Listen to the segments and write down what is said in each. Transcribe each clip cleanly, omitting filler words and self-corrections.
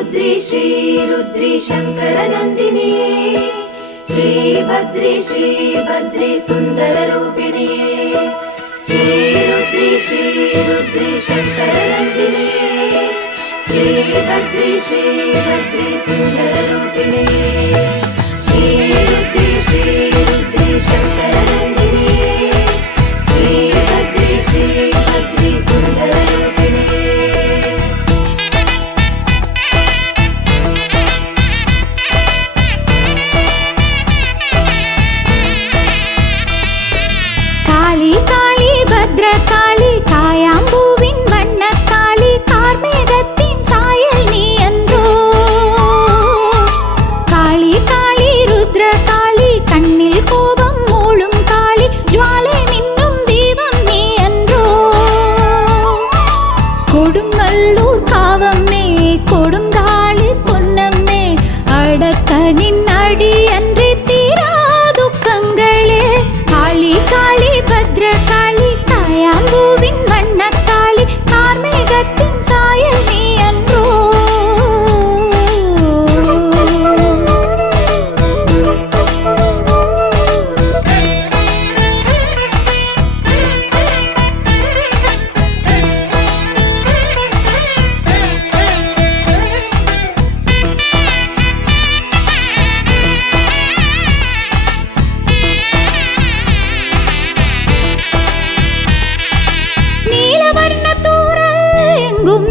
श्रीरुद्री शङ्करनन्दिनिये श्रीभद्री सुन्दररूपिणिये श्रीरुद्री शङ्करनन्दिनिये श्रीभद्री सुन्दररूपिणिये श्रीरुद्री शङ्करनन्दिनिये श्रीभद्री सुन्दररूपिणिये। காளி காயாம்பூவின் வண்ண காளி கார்மேகத்தின் சாயல் நீ அன்றோ காளி காளி ருத்ர காளி கண்ணில் கோபம் மூளும் காளி ஜுவாலை மின்னும் தீபம் நீ அன்றோ கொடுங்கல்லூர் காவம்மே கொடுங்காளி பொன்னம்மே அடக்க நின் அடி அன்றி தீரா துக்கங்களே காளி காளி பத்ர காளி காயாம்பூவின் வண்ண காளி கார்மேகத்தின் சாயல் நீ அன்றோ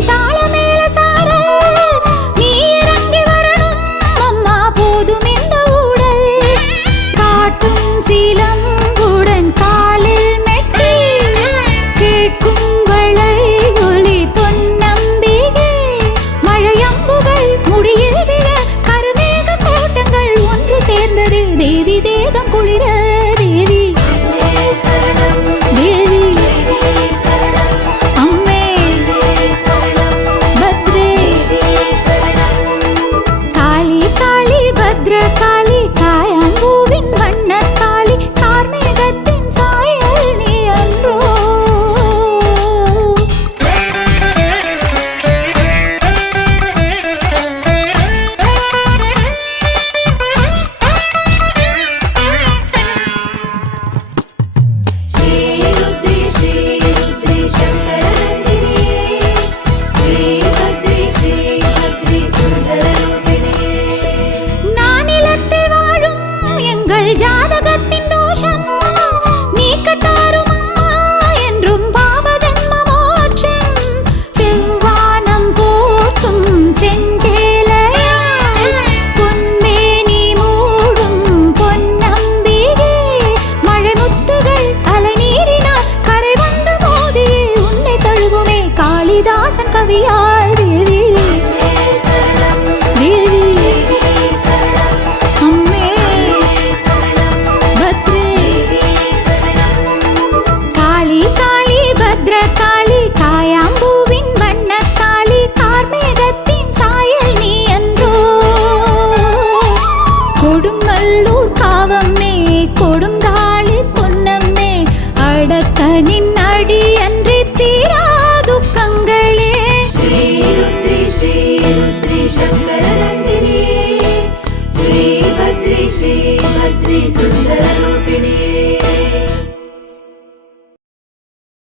தாளமேல சார நீ இறங்கி வரணும் அம்மா போதும் இந்த ஊடல் காட்டும் சீலம்புடன் காலில் மெட்டி கேட்கும் வளை ஒலி பொன்னம்பிகை மழையம்புகள் முடியில் விழ கருமேக கூட்டங்கள் ஒன்று சேர்ந்தது தேவி தேகம் குளிர தேவி தேவி காளி காயாம்பூவின் வண்ண காளி கார்மேகத்தின் சாயல் நீ அன்றோ श्रीरुद्री शङ्करनन्दिनिये श्रीभद्री सुन्दररूपिणिये। ஜாதகத்தின் தோஷம் நீக்க தாரும் அம்மா என்றும் பாவஜன்ம மோட்சம் செவ்வானம் போர்த்தும் செஞ்சேலையா பொன்மேனி மூடும் பொன்னம்பிகை மழை முத்துகள் அலை நீரினால் கரை வந்து மோதி உன்னை தழுவுமே காளிதாசன் கவியார்